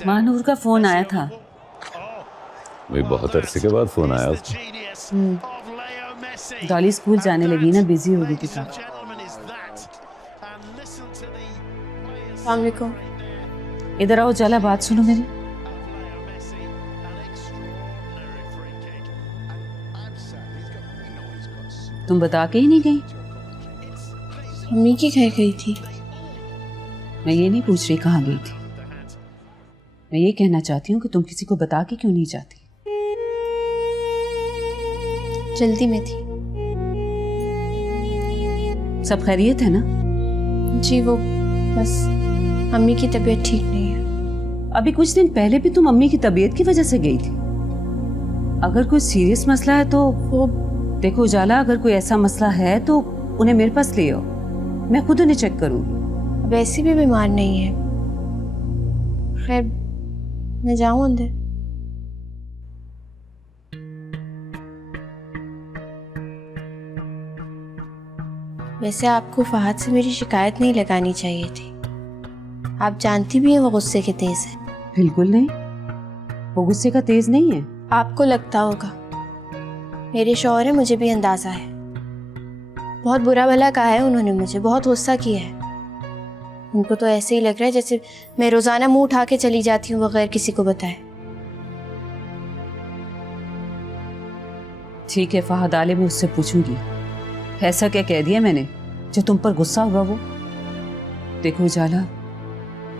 महानूर का फोन आया था। भाई बहुत अरसे के बाद फोन आया उसका। डॉली स्कूल जाने लगी ना, बिजी हो गई थी काफी। अस्सलाम वालेकुम। इधर आओ, चला बात सुनो मेरी। तुम बता के ही नहीं गई। मम्मी की घर गई थी। मैं ये नहीं पूछ रही कहाँ गई थी, मैं ये कहना चाहती हूँ कि तुम किसी को बता के क्यों नहीं जाती। जल्दी में थी। सब खैरियत है ना? जी, वो बस मम्मी की तबीयत ठीक नहीं है। अभी कुछ दिन पहले भी तुम मम्मी की तबीयत की वजह से गई थी। अगर कोई सीरियस मसला है तो वो देखो उजाला, अगर कोई ऐसा मसला है तो उन्हें मेरे पास ले आओ, मैं खुद उन्हें चेक करूंगी। वैसे भी बीमार नहीं है। खैर, मैं जाऊं अंदर? वैसे आपको फहद से मेरी शिकायत नहीं लगानी चाहिए थी। आप जानती भी हैं वो गुस्से के तेज है। बिल्कुल नहीं, वो गुस्से का तेज नहीं है। आपको लगता होगा, मेरे शौहर है, मुझे भी अंदाजा है। बहुत बुरा भला कहा है उन्होंने मुझे, बहुत गुस्सा किया है। उनको तो ऐसे ही लग रहा है जैसे मैं रोजाना मुंह उठा के चली जाती हूँ बगैर किसी को बताए। ठीक है, फहद आले मैं उससे पूछूंगी ऐसा क्या कह दिया मैंने जो तुम पर गुस्सा होगा वो। देखो उजाला,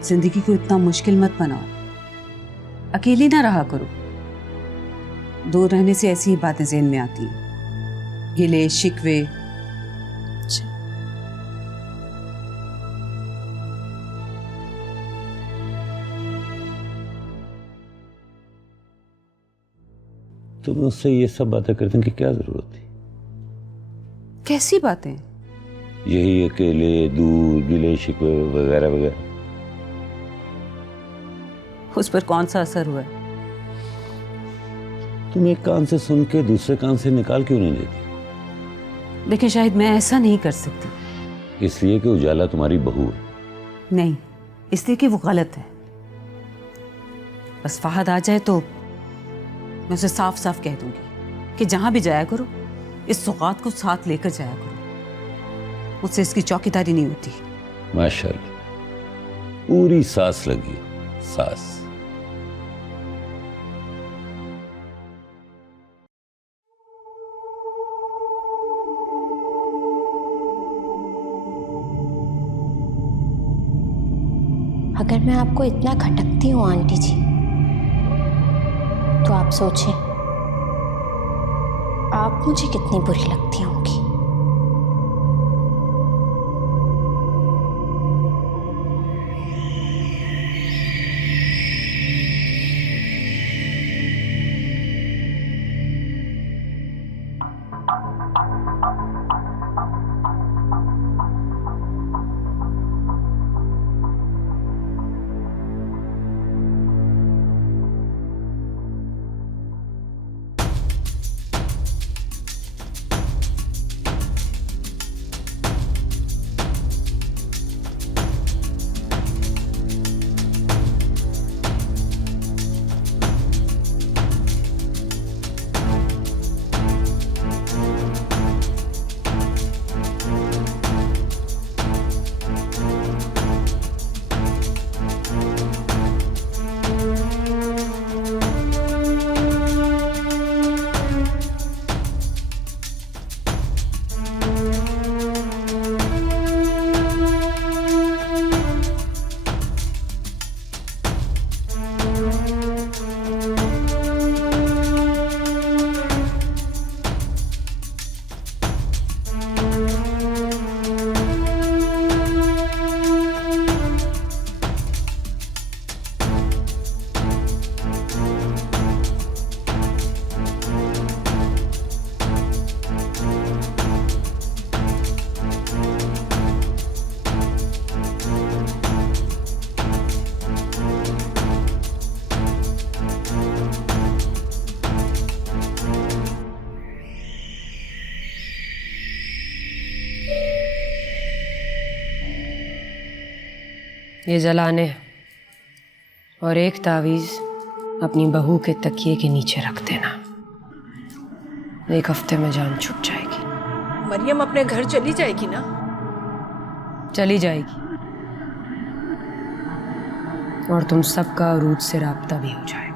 जिंदगी को इतना मुश्किल मत बनाओ, अकेली ना रहा करो। दूर रहने से ऐसी ही बातें ज़हन में आती हैं, गिले शिकवे। तुम उससे ये सब बातें करने की क्या जरूरत थी? कैसी बातें? यही अकेले, दूर, गिले शिकवे वगैरह वगैरह। उस पर कौन सा असर हुआ है? तुम एक कान से सुन के दूसरे कान से निकाल क्यों नहीं देती? देखिए शायद मैं ऐसा नहीं कर सकती। इसलिए कि उजाला तुम्हारी बहू है। नहीं, इसलिए कि वो गलत है। बस फहद आ जाए तो मैं उसे साफ साफ कह दूंगी कि जहां भी जाया करो इस सौगात को साथ लेकर जाया करो, मुझसे इसकी चौकीदारी नहीं होती। माशाल्लाह, पूरी सांस लगी, सांस। अगर मैं आपको इतना खटकती हूँ आंटी जी, तो आप सोचें आप मुझे कितनी बुरी लगती होंगी। ये जलाने और एक तावीज अपनी बहू के तकिए के नीचे रख देना। 1 हफ्ते में जान छूट जाएगी। मरियम अपने घर चली जाएगी ना? चली जाएगी और तुम सबका अरूज से राब्ता भी हो जाएगा।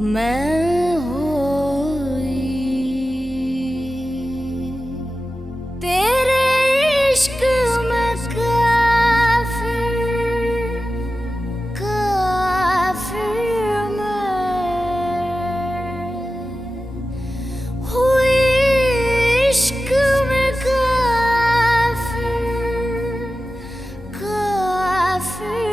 मैं होई तेरे इश्क में काफिर काफिर मैं हुई इश्क में काफिर काफिर।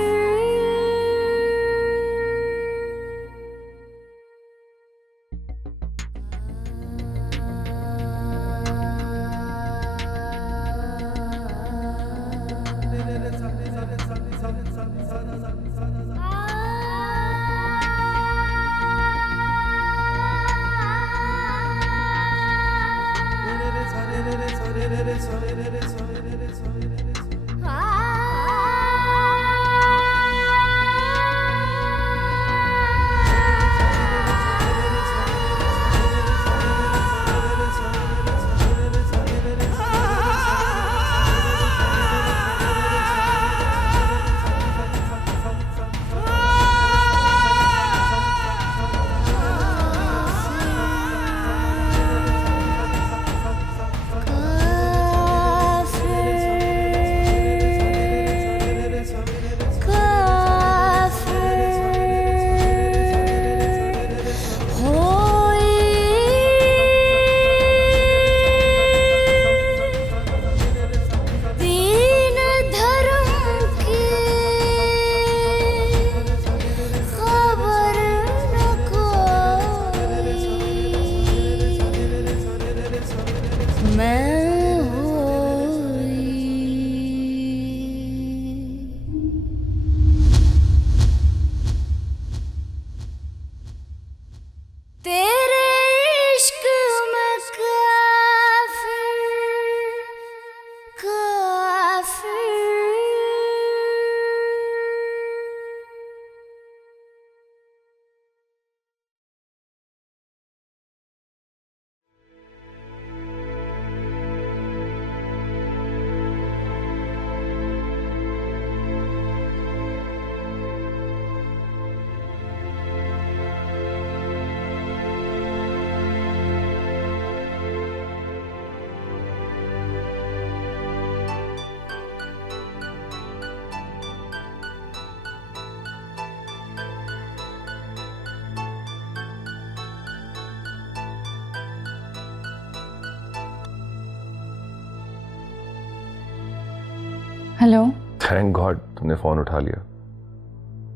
हेलो। थैंक गॉड तुमने फोन उठा लिया,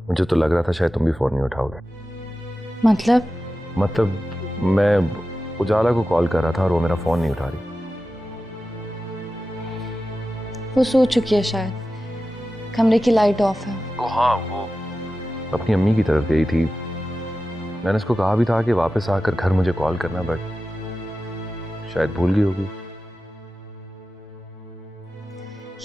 मुझे तो लग रहा था शायद तुम भी फोन नहीं उठाओगे। मतलब मैं उजाला को कॉल कर रहा था और वो मेरा फोन नहीं उठा रही। वो सो चुकी है शायद, कमरे की लाइट ऑफ है। हाँ, वो अपनी अम्मी की तरफ गई थी। मैंने उसको कहा भी था कि वापस आकर घर मुझे कॉल करना, बट शायद भूल गई होगी।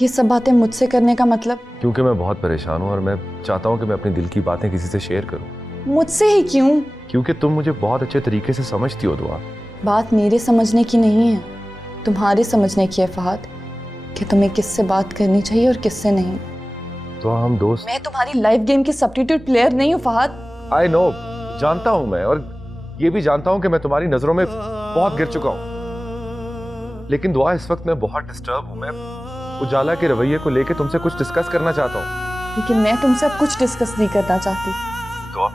ये सब बातें मुझसे करने का मतलब? क्योंकि मैं बहुत परेशान हूँ और मैं चाहता हूँ कि मैं अपनी दिल की बातें किसी से शेयर करूँ। मुझसे ही क्यों? क्योंकि तुम मुझे बहुत अच्छे तरीके से समझती हो दुआ। बात मेरे समझने की नहीं है, तुम्हारे समझने की है फहद, कि तुम्हें किससे बात करनी चाहिए और किससे नहीं। तो हम दोस्त। मैं तुम्हारी लाइफ गेम की सब्स्टिट्यूट प्लेयर नहीं हूँ फहद। आई नो, जानता हूँ मैं, और ये भी जानता हूँ कि मैं तुम्हारी नजरों में बहुत गिर चुका हूँ। लेकिन दुआ, इस वक्त मैं बहुत डिस्टर्ब हूँ। मैं उजाला के रवैये को लेके तुमसे कुछ डिस्कस करना चाहता हूँ। लेकिन मैं तुमसे अब कुछ डिस्कस नहीं करना चाहती। दुआ,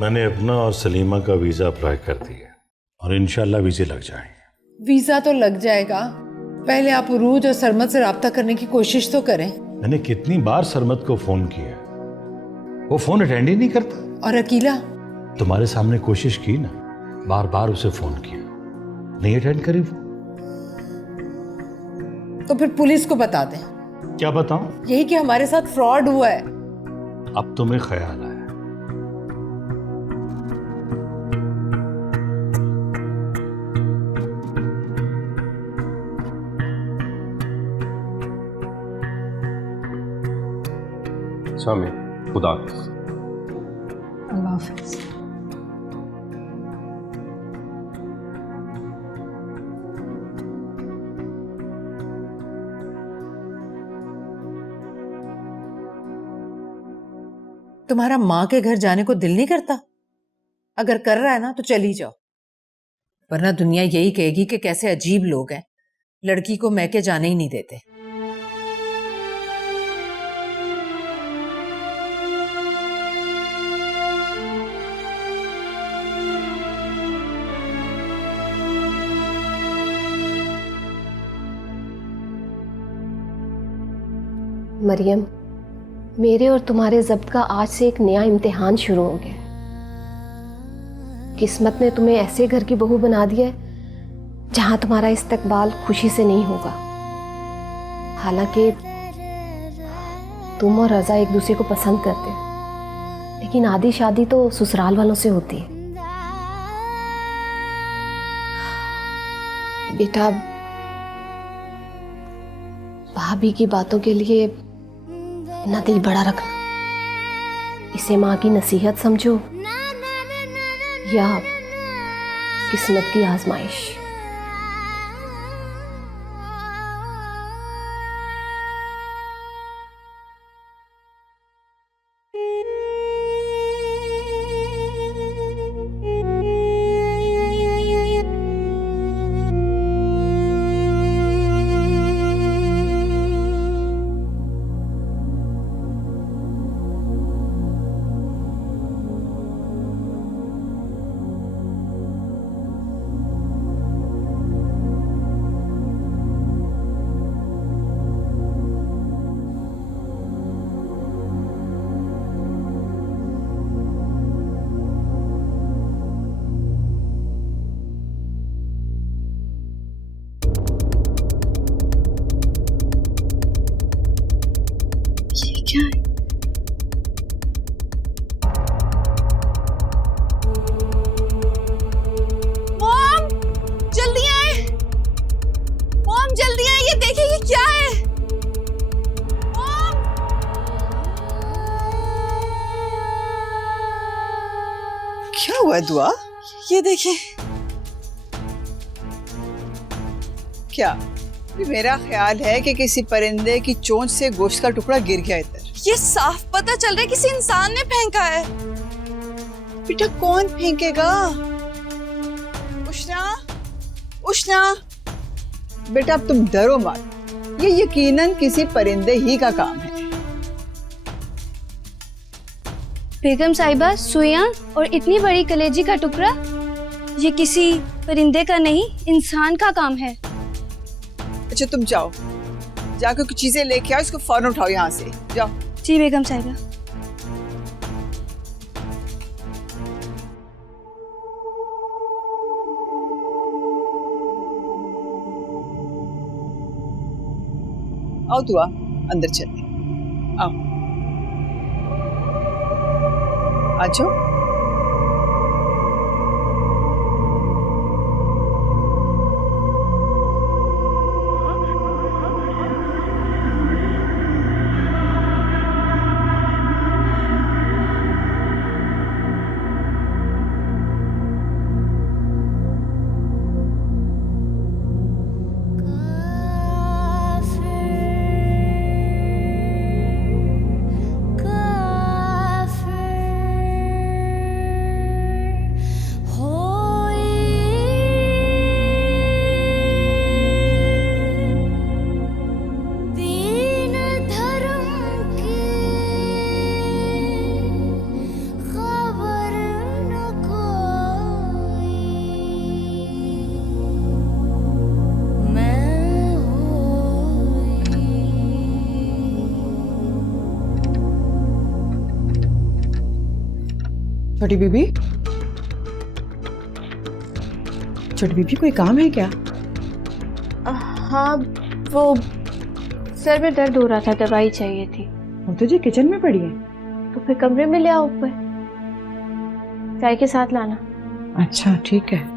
मैंने अपना और सलीमा का वीजा अप्लाई कर दिया और इंशाल्लाह वीजे लग जाएंगे। वीजा तो लग जाएगा, पहले आप उरूज और सरमद से राब्ता करने की कोशिश तो करें। मैंने कितनी बार सरमद को फोन किया, वो फोन अटेंड ही नहीं करता। और अकीला? तुम्हारे सामने कोशिश की ना, बार बार उसे फोन किया, नहीं अटेंड करी वो। तो फिर पुलिस को बता दें। क्या बताऊं? यही कि हमारे साथ फ्रॉड हुआ है। अब तुम्हें ख्याल आया। स्वामी, खुदा हाफिज़। अल्लाह हाफिज़। तुम्हारा माँ के घर जाने को दिल नहीं करता? अगर कर रहा है ना तो चली जाओ, वरना दुनिया यही कहेगी कि कैसे अजीब लोग हैं, लड़की को मैके जाने ही नहीं देते। मरियम, मेरे और तुम्हारे ज़ब्त का आज से एक नया इम्तिहान शुरू हो गया। किस्मत ने तुम्हें ऐसे घर की बहू बना दिया है जहां तुम्हारा इस्तकबाल खुशी से नहीं होगा। हालांकि तुम और रज़ा एक दूसरे को पसंद करते हो, लेकिन आधी शादी तो ससुराल वालों से होती है। बेटा, भाभी की बातों के लिए ना दिल बड़ा रखना। इसे माँ की नसीहत समझो या किस्मत की आजमाइश। हुआ है दुआ? ये देखिए। क्या ये मेरा ख्याल है कि किसी परिंदे की चोंच से गोश्त का टुकड़ा गिर गया इधर? ये साफ पता चल रहा है किसी इंसान ने फेंका है। बेटा कौन फेंकेगा? उष्णा, उष्णा, बेटा अब तुम डरो मत, ये यकीनन किसी परिंदे ही का काम है। बेगम साहिबा, सुइयां और इतनी बड़ी कलेजी का टुकड़ा, ये किसी परिंदे का नहीं, इंसान का काम है। अच्छा तुम जाओ, जाकर कुछ चीजें लेके आओ, इसको फौरन उठाओ यहाँ से, जाओ। जी बेगम साहिबा। आओ दुआ, अंदर चलते, आओ, आ जाओ। छोटी बीबी, छोटी बीबी कोई काम है क्या? हाँ, वो सर में दर्द हो रहा था, दवाई चाहिए थी। वो तुझे किचन में पड़ी है? तो फिर कमरे में ले आओ ऊपर, चाय के साथ लाना। अच्छा ठीक है।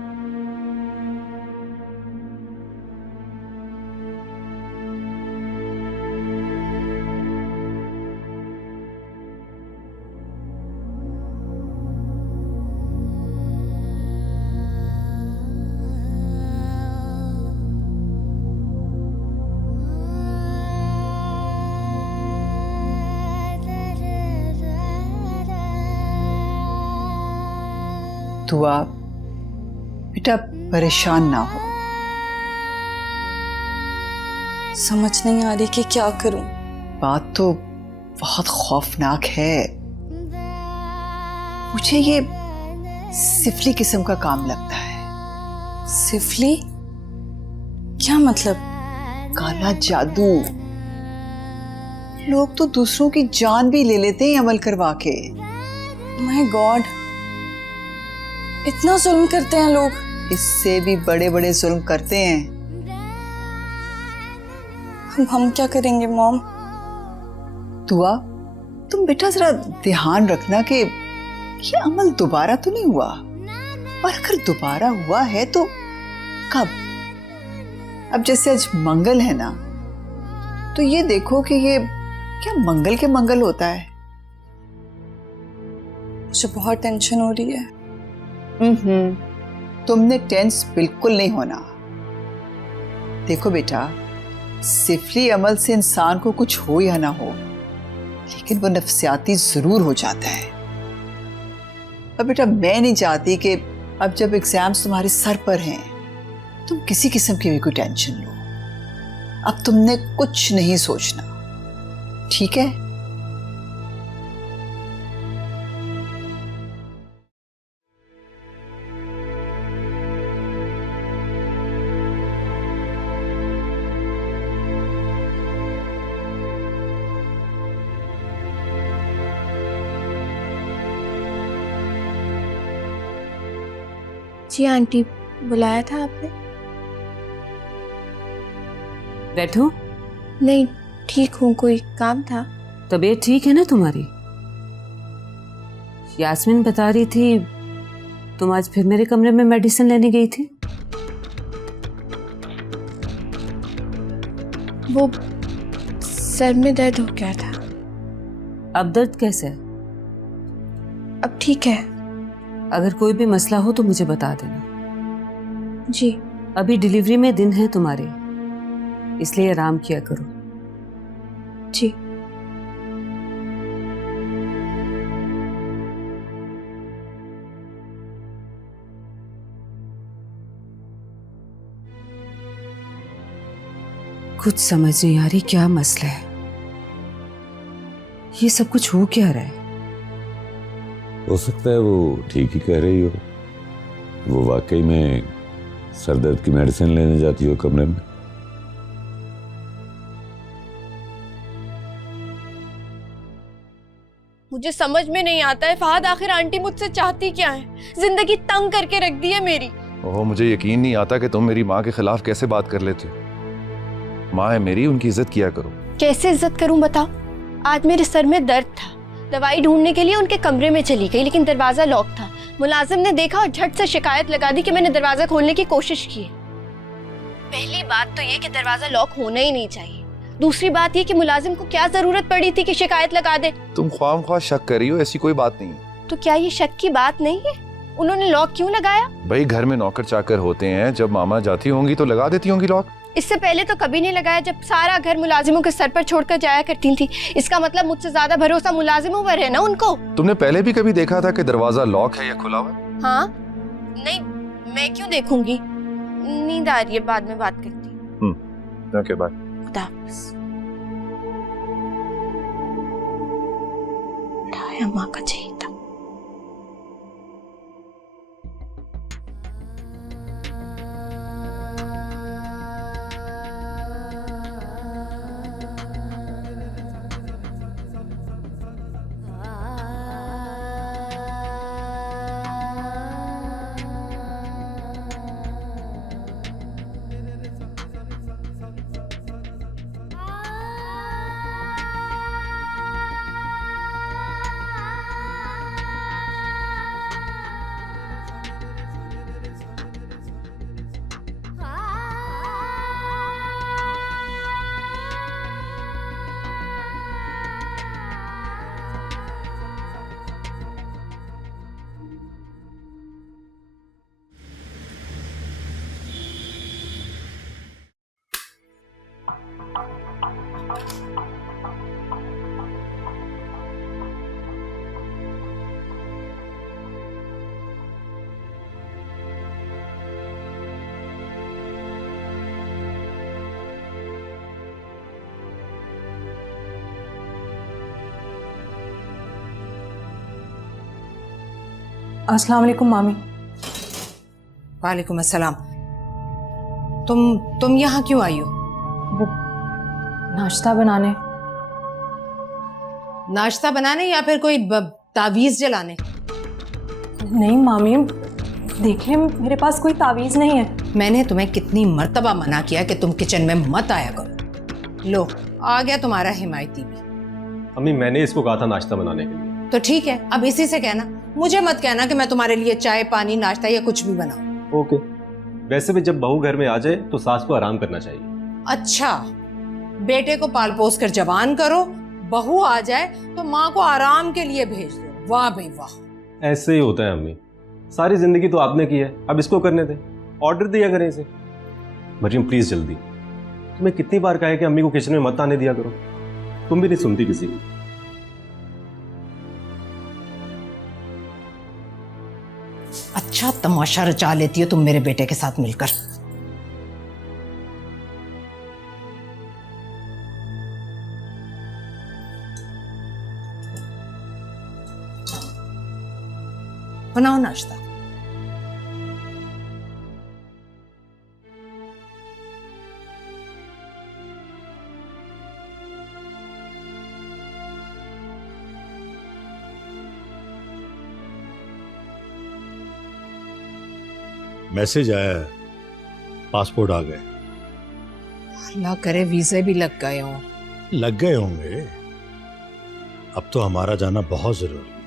दुआ, बेटा परेशान ना हो। समझ नहीं आ रही कि क्या करूं। बात तो बहुत खौफनाक है। मुझे ये सिफली किस्म का काम लगता है। सिफली? क्या मतलब? काला जादू। लोग तो दूसरों की जान भी ले लेते हैं अमल करवा के। माय गॉड, इतना जुल्म करते हैं लोग। इससे भी बड़े बड़े जुल्म करते हैं। हम क्या करेंगे मॉम? दुआ, तुम बेटा जरा ध्यान रखना कि ये अमल दोबारा तो नहीं हुआ, और अगर दोबारा हुआ है तो कब? अब जैसे आज मंगल है ना, तो ये देखो कि ये क्या मंगल के मंगल होता है। मुझे बहुत टेंशन हो रही है। तुमने टेंस बिल्कुल नहीं होना। देखो बेटा, सिफली अमल से इंसान को कुछ हो या ना हो, लेकिन वो नफ्सियाती जरूर हो जाता है। अब बेटा मैं नहीं चाहती कि अब जब एग्जाम्स तुम्हारे सर पर हैं तुम किसी किस्म की भी कोई टेंशन लो। अब तुमने कुछ नहीं सोचना, ठीक है? जी आंटी, बुलाया था आपने? बैठो। नहीं, ठीक हूँ, कोई काम था? तबीयत ठीक है ना तुम्हारी? यास्मीन बता रही थी तुम आज फिर मेरे कमरे में मेडिसिन लेने गई थी। वो सर में दर्द हो गया था। अब दर्द कैसे है? अब ठीक है। अगर कोई भी मसला हो तो मुझे बता देना। जी। अभी डिलीवरी में दिन है तुम्हारे, इसलिए आराम किया करो। जी। कुछ समझ नहीं आ रही क्या मसला है, ये सब कुछ हो क्या रहा है। हो सकता है वो ठीक ही कह रही हो, वो वाकई में सरदर्द की मेडिसिन लेने जाती हो कमरे में। मुझे समझ में नहीं आता है फहद, आखिर आंटी मुझसे चाहती क्या है? जिंदगी तंग करके रख दी है मेरी। ओह, मुझे यकीन नहीं आता कि तुम मेरी माँ के खिलाफ कैसे बात कर लेते हो। माँ है मेरी, उनकी इज्जत किया करो। कैसे इज्जत करूं बताओ? आज मेरे सर में दर्द था, दवाई ढूंढने के लिए उनके कमरे में चली गई, लेकिन दरवाजा लॉक था। मुलाजिम ने देखा और झट से शिकायत लगा दी कि मैंने दरवाजा खोलने की कोशिश की। पहली बात तो ये कि दरवाजा लॉक होना ही नहीं चाहिए। दूसरी बात ये कि मुलाजिम को क्या जरूरत पड़ी थी कि शिकायत लगा दे? तुम ख्वाम शक कर रही हो, ऐसी कोई बात नहीं है। तो क्या ये शक की बात नहीं है? उन्होंने लॉक क्यों लगाया? भाई घर में नौकर चाकर होते हैं, जब मामा जाती होंगी तो लगा देती होंगी लॉक। इससे पहले तो कभी नहीं लगाया, जब सारा घर मुलाजिमों के सर पर छोड़कर जाया करती थी। इसका मतलब मुझसे ज्यादा भरोसा मुलाजिमों पर है ना उनको। तुमने पहले भी कभी देखा था कि दरवाजा लॉक है या खुला हुआ है? हाँ, नहीं, मैं क्यों देखूंगी? नींद आ रही है, बाद में बात करती हूँ। Okay bye. खुदा हाफिज़। उठाया माँ का चाहिए था। अस्सलाम वालेकुम मामी। वालेकुम अस्सलाम। तुम यहाँ क्यों आई हो? वो नाश्ता बनाने। नाश्ता बनाने या फिर कोई तावीज जलाने? नहीं मामी, देखिए मेरे पास कोई तावीज नहीं है। मैंने तुम्हें कितनी मर्तबा मना किया कि तुम किचन में मत आया करो। लो, आ गया तुम्हारा हिमायती भी। अम्मी, मैंने इसको कहा था नाश्ता बनाने के लिए। तो ठीक है, अब इसी से कहना, मुझे मत कहना कि मैं तुम्हारे लिए चाय पानी नाश्ता या कुछ भी बनाऊं। ओके। वैसे भी जब बहू घर में आ जाए तो सास को आराम करना चाहिए। अच्छा, बेटे को पाल पोस कर जवान करो, बहू आ जाए तो माँ को आराम के लिए भेज दो। वाह भाई वाह। ऐसे ही होता है अम्मी, सारी जिंदगी तो आपने की है, अब इसको करने दे। ऑर्डर दिया करें इसे। मरियम प्लीज जल्दी। तुम्हें कितनी बार कहा है कि अम्मी को किचन में मत आने दिया करो, तुम भी नहीं सुनती किसी की। अच्छा तमाशा रचा लेती हो तुम मेरे बेटे के साथ मिलकर। बनाओ नाश्ता। मैसेज आया है, पासपोर्ट आ गए। अल्लाह करे वीजे भी लग गए हों। लग गए होंगे, अब तो हमारा जाना बहुत जरूरी है।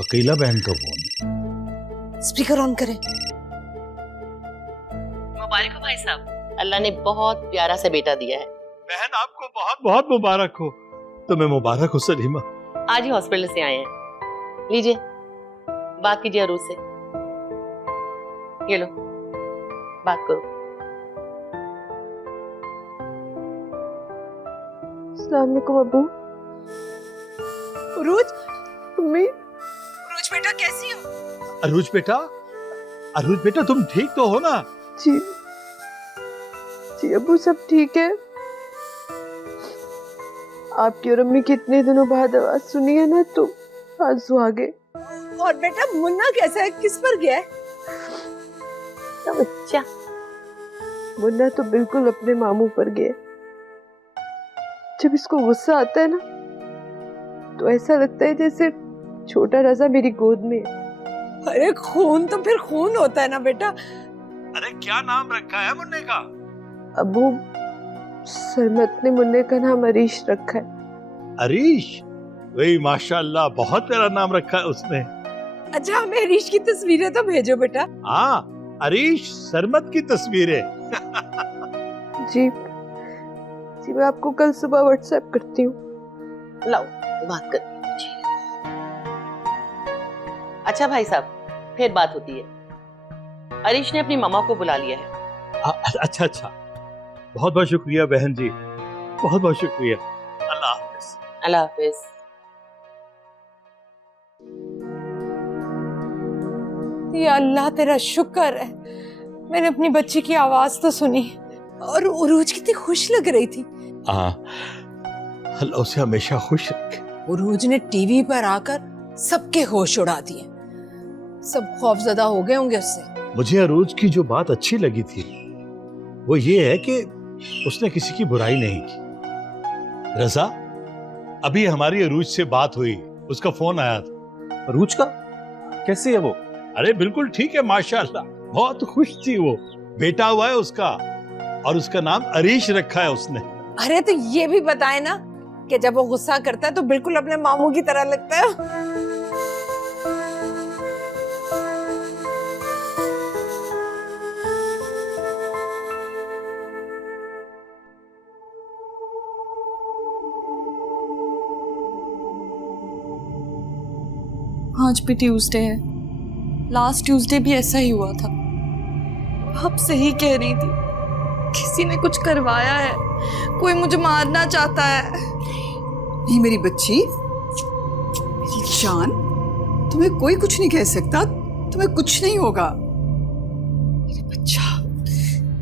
अकीला बहन का फोन। स्पीकर ऑन करें। मुबारक हो भाई साहब, अल्लाह ने बहुत प्यारा सा बेटा दिया है। बहन आपको बहुत बहुत मुबारक हो। तुम्हें मुबारक हो सलीमा। आज ही हॉस्पिटल से आए हैं। लीजिए, बात कीजिए अरूज से। ये लो, बात करो। अस्सलाम वालेकुम अब्बू। अरूज, मम्मी। अरूज बेटा कैसी हो? अरूज बेटा तुम ठीक तो हो ना? जी जी अब्बू, सब ठीक है। आपकी और अम्मी की इतने दिनों बाद आवाज सुनी है ना, तो आंसू आ गए। और बेटा मुन्ना कैसा है, किस पर गया है? अच्छा, मुन्ना तो बिल्कुल अपने मामू पर गया। जब इसको गुस्सा आता है ना, तो ऐसा लगता है जैसे छोटा रजा मेरी गोद में है। अरे खून तो फिर खून होता है ना बेटा। अरे क्या नाम रखा है मुन्ने का? अबू, सरमत ने मुन्ने का नाम अरीश रखा है। अरीश? वही माशाल्लाह, बहुत प्यारा नाम रखा है उसने। अच्छा, हमें अरीश की तस्वीरें तो भेजो बेटा। हाँ, अरीश सरमत की तस्वीरें। जी जी, मैं आपको कल सुबह व्हाट्सएप करती हूँ। लाओ, बात कर। अच्छा भाई साहब, फिर बात होती है। अरीश ने अपनी मामा को बुला लिया है। अच्छा अच्छा, बहुत बहुत शुक्रिया बहन जी, बहुत बहुत शुक्रिया। अल्लाह हाफिज। अल्लाह हाफिज। या अल्लाह तेरा शुक्र है, मैंने अपनी बच्ची की आवाज तो सुनी, और उरूज कितनी खुश लग रही थी। अल्लाह उसे हमेशा खुश रखे। उरूज ने टीवी पर आकर सबके होश उड़ा दिए। सब खौफजदा हो गए होंगे उससे। मुझे अरूज की जो बात अच्छी लगी थी वो ये है कि उसने किसी की बुराई नहीं की। रजा, अभी हमारी अरूज से बात हुई, उसका फोन आया था। अरूज का? कैसी है वो? अरे बिल्कुल ठीक है माशाल्लाह, बहुत खुश थी वो। बेटा हुआ है उसका, और उसका नाम अरीश रखा है उसने। अरे तो ये भी बताए ना कि जब वो गुस्सा करता है तो बिल्कुल अपने मामू की तरह लगता है। आज भी ट्यूसडे है, लास्ट ट्यूसडे भी ऐसा ही हुआ था। आप सही कह रही थी, किसी ने कुछ करवाया है, कोई मुझे मारना चाहता है। नहीं मेरी बच्ची, मेरी जान, तुम्हें कोई कुछ नहीं कह सकता, तुम्हें कुछ नहीं होगा। मेरा बच्चा,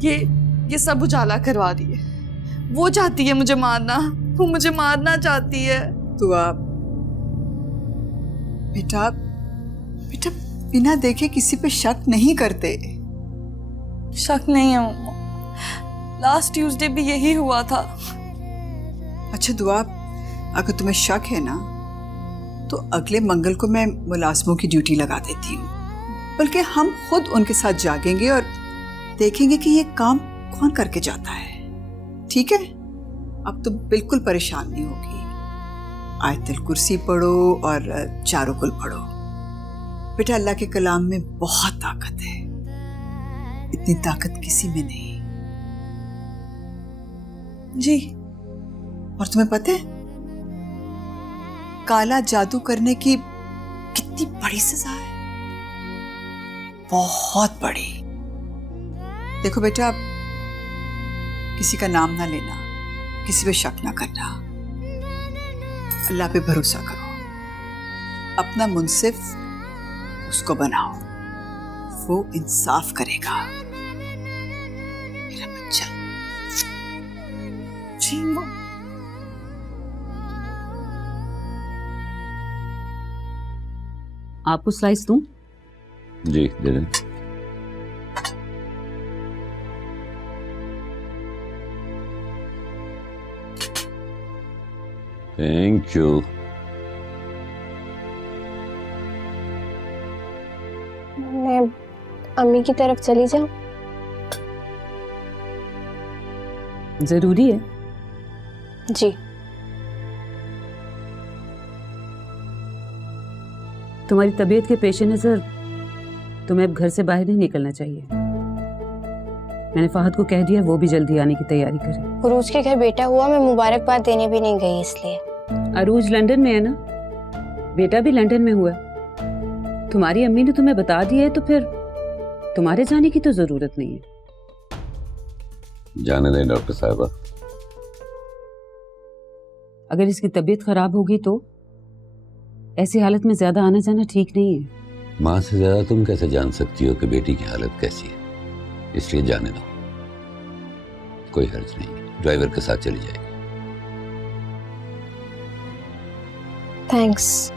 ये सब उजाला करवा रही है। वो चाहती है मुझे मारना, वो मुझे मारना चाहती है। तो आप बेटा बेटा बिना देखे किसी पे शक नहीं करते। शक नहीं है मम्मा, लास्ट ट्यूसडे भी यही हुआ था। अच्छा दुआ, अगर तुम्हें शक है ना, तो अगले मंगल को मैं मुलाजमों की ड्यूटी लगा देती हूँ। बल्कि हम खुद उनके साथ जागेंगे और देखेंगे कि ये काम कौन करके जाता है। ठीक है? अब तो बिल्कुल परेशान नहीं होगी। आयतुल कुर्सी पढ़ो और चारों कुल पढ़ो। बेटा अल्लाह के कलाम में बहुत ताकत है, इतनी ताकत किसी में नहीं। जी। और तुम्हें पता है काला जादू करने की कितनी बड़ी सजा है? बहुत बड़ी। देखो बेटा, किसी का नाम ना लेना, किसी पे शक ना करना, अल्लाह पे भरोसा करो। अपना मुंसिफ उसको बनाओ, वो इंसाफ करेगा। मेरा बच्चा। जी माँ। आपको स्लाइस दूं? जी दे दें। Thank you. मैं अम्मी की तरफ चली जाऊं? जरूरी है? जी। तुम्हारी तबीयत के पेश नजर तुम्हें अब घर से बाहर नहीं निकलना चाहिए। मैंने फहद को कह दिया वो भी जल्दी आने की तैयारी करे। उरूज के घर बेटा हुआ, मैं मुबारकबाद देने भी नहीं गई इसलिए। अरूज लंदन में है ना, बेटा भी लंदन में हुआ। तुम्हारी अम्मी ने तुम्हें बता दिया है तो फिर तुम्हारे जाने की तो जरूरत नहीं है। जाने दें डॉक्टर साहबा। अगर इसकी तबीयत खराब होगी तो ऐसी हालत में ज्यादा आना जाना ठीक नहीं है। माँ से ज्यादा तुम कैसे जान सकती हो कि बेटी की हालत कैसी है, इसलिए जाने दो, कोई हर्ज नहीं, ड्राइवर के साथ चली जाएगी। थैंक्स।